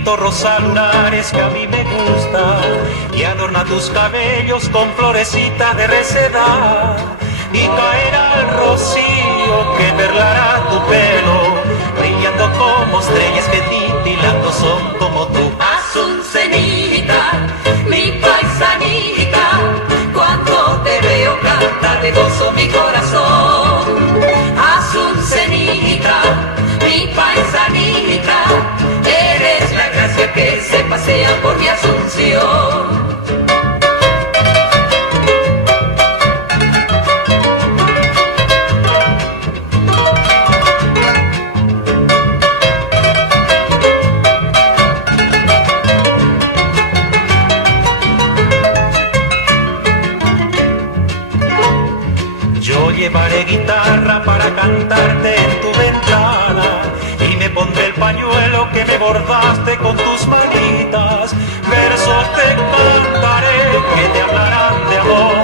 bonito rosa lunares que a mí me gusta y adorna tus cabellos con florecitas de reseda y caerá el rocío que perlará tu pelo brillando como estrellas que titilando son como tú. Asuncenita, mi paisanita, cuando te veo cantar te gozo mi corazón. Asuncenita, mi paisanita, eres la gracia que se pasea por mi Asunción. Llevaré guitarra para cantarte en tu ventana y me pondré el pañuelo que me bordaste con tus manitas. Versos te cantaré que te hablarán de amor